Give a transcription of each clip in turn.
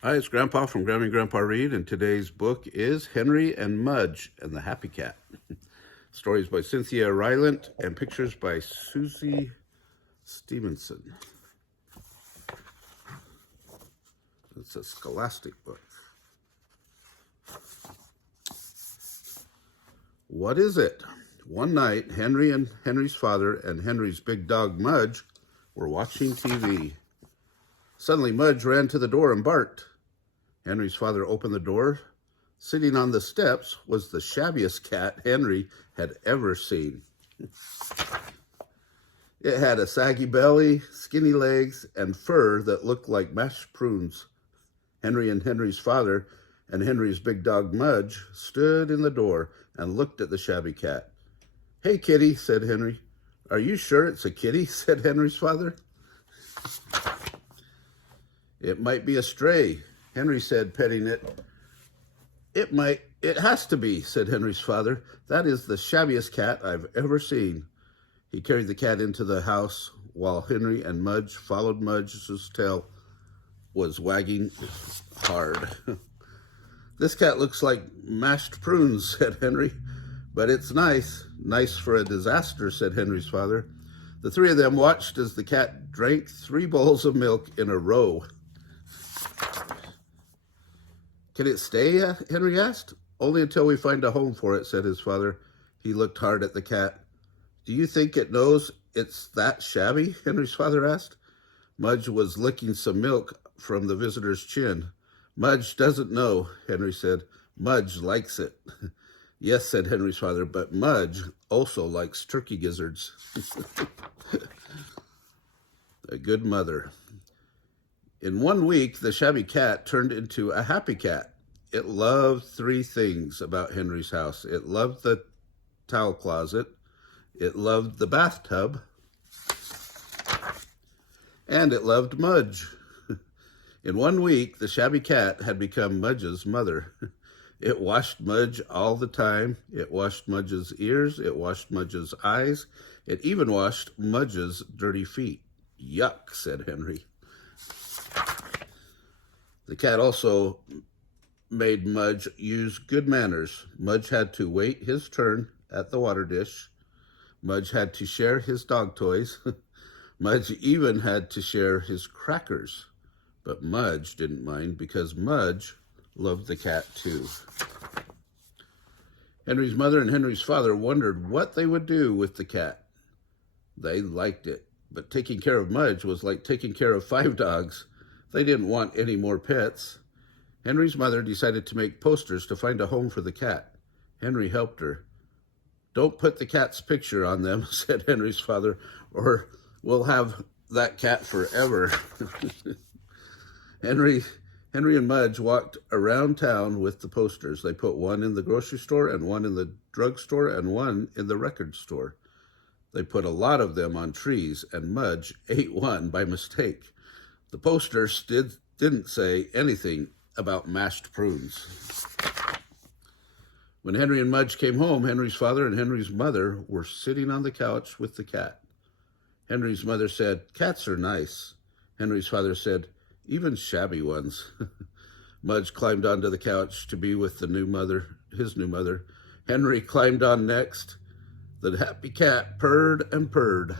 Hi, it's Grandpa from Grammy and Grandpa Read, and today's book is Henry and Mudge and the Happy Cat. Stories by Cynthia Rylant and pictures by Sucie Stevenson. It's a scholastic book. What is it? One night, Henry and Henry's father and Henry's big dog Mudge were watching TV. Suddenly, Mudge ran to the door and barked. Henry's father opened the door. Sitting on the steps was the shabbiest cat Henry had ever seen. It had a saggy belly, skinny legs, and fur that looked like mashed prunes. Henry and Henry's father and Henry's big dog Mudge stood in the door and looked at the shabby cat. "Hey, kitty," said Henry. "Are you sure it's a kitty?" said Henry's father. "It might be a stray," Henry said, petting it. It has to be," said Henry's father. "That is the shabbiest cat I've ever seen." He carried the cat into the house while Henry and Mudge followed. Mudge's tail was wagging hard. "This cat looks like mashed prunes," said Henry. "But it's nice. Nice for a disaster," said Henry's father. The three of them watched as the cat drank 3 bowls of milk in a row. "Can it stay?" Henry asked. "Only until we find a home for it," said his father. He looked hard at the cat. "Do you think it knows it's that shabby?" Henry's father asked. Mudge was licking some milk from the visitor's chin. "Mudge doesn't know," Henry said. "Mudge likes it." "Yes," said Henry's father, "but Mudge also likes turkey gizzards." A good mother. In 1 week, the shabby cat turned into a happy cat. It loved 3 things about Henry's house. It loved the towel closet, it loved the bathtub, and it loved Mudge. In 1 week, the shabby cat had become Mudge's mother. It washed Mudge all the time. It washed Mudge's ears. It washed Mudge's eyes. It even washed Mudge's dirty feet. "Yuck," said Henry. The cat also made Mudge use good manners. Mudge had to wait his turn at the water dish. Mudge had to share his dog toys. Mudge even had to share his crackers. But Mudge didn't mind because Mudge loved the cat too. Henry's mother and Henry's father wondered what they would do with the cat. They liked it, but taking care of Mudge was like taking care of 5 dogs. They didn't want any more pets. Henry's mother decided to make posters to find a home for the cat. Henry helped her. "Don't put the cat's picture on them," said Henry's father, "or we'll have that cat forever." Henry and Mudge walked around town with the posters. They put one in the grocery store and one in the drugstore and one in the record store. They put a lot of them on trees, and Mudge ate one by mistake. The posters didn't say anything about mashed prunes. When Henry and Mudge came home, Henry's father and Henry's mother were sitting on the couch with the cat. Henry's mother said, "Cats are nice." Henry's father said, "Even shabby ones." Mudge climbed onto the couch to be with his new mother. Henry climbed on next. The happy cat purred and purred.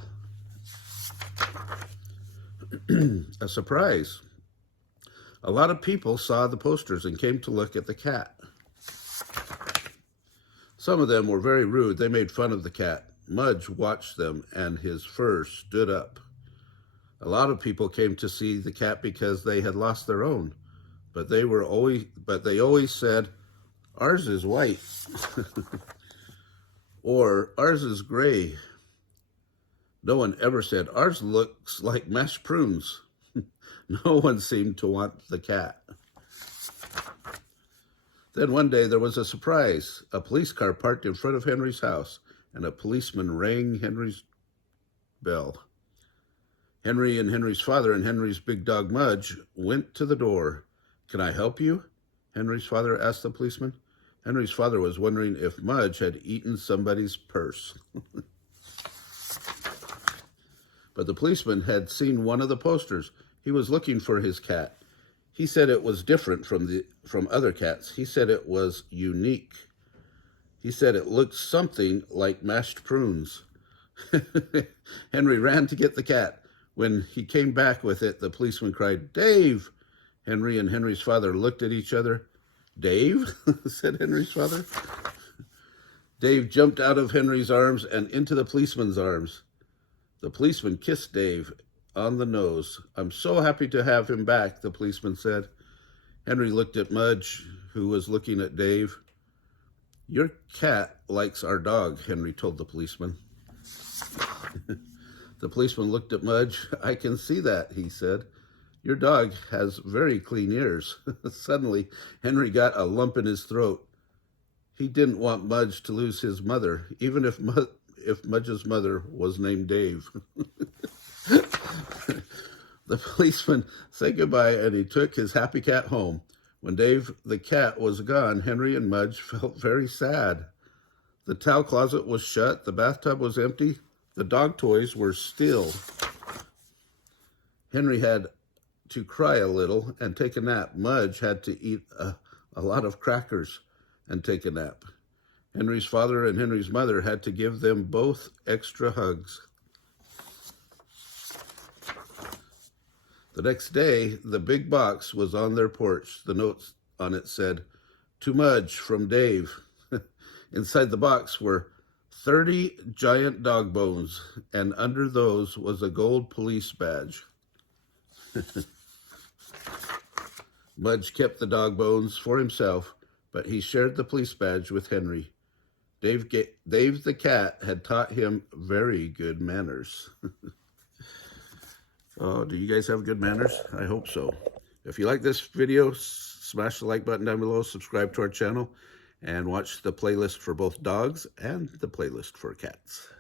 A surprise. A lot of people saw the posters and came to look at the cat. Some of them were very rude. They made fun of the cat. Mudge watched them and his fur stood up. A lot of people came to see the cat because they had lost their own, but they always said, "Ours is white," or "Ours is gray." No one ever said, "Ours looks like mashed prunes." No one seemed to want the cat. Then one day there was a surprise. A police car parked in front of Henry's house, and a policeman rang Henry's bell. Henry and Henry's father and Henry's big dog Mudge went to the door. "Can I help you?" Henry's father asked the policeman. Henry's father was wondering if Mudge had eaten somebody's purse. But the policeman had seen one of the posters. He was looking for his cat. He said it was different from other cats. He said it was unique. He said it looked something like mashed prunes. Henry ran to get the cat. When he came back with it, the policeman cried, "Dave!" Henry and Henry's father looked at each other. "Dave?" said Henry's father. Dave jumped out of Henry's arms and into the policeman's arms. The policeman kissed Dave on the nose. "I'm so happy to have him back," the policeman said. Henry looked at Mudge, who was looking at Dave. "Your cat likes our dog," Henry told the policeman. The policeman looked at Mudge. "I can see that," he said. "Your dog has very clean ears." Suddenly, Henry got a lump in his throat. He didn't want Mudge to lose his mother, even if Mudge's mother was named Dave. The policeman said goodbye, and he took his happy cat home. When Dave the cat was gone, Henry and Mudge felt very sad. The towel closet was shut. The bathtub was empty. The dog toys were still. Henry had to cry a little and take a nap. Mudge had to eat a lot of crackers and take a nap. Henry's father and Henry's mother had to give them both extra hugs. The next day, the big box was on their porch. The note on it said, "To Mudge from Dave." Inside the box were 30 giant dog bones, and under those was a gold police badge. Mudge kept the dog bones for himself, but he shared the police badge with Henry. Dave the cat had taught him very good manners. Oh, do you guys have good manners? I hope so. If you like this video, smash the like button down below, subscribe to our channel, and watch the playlist for both dogs and the playlist for cats.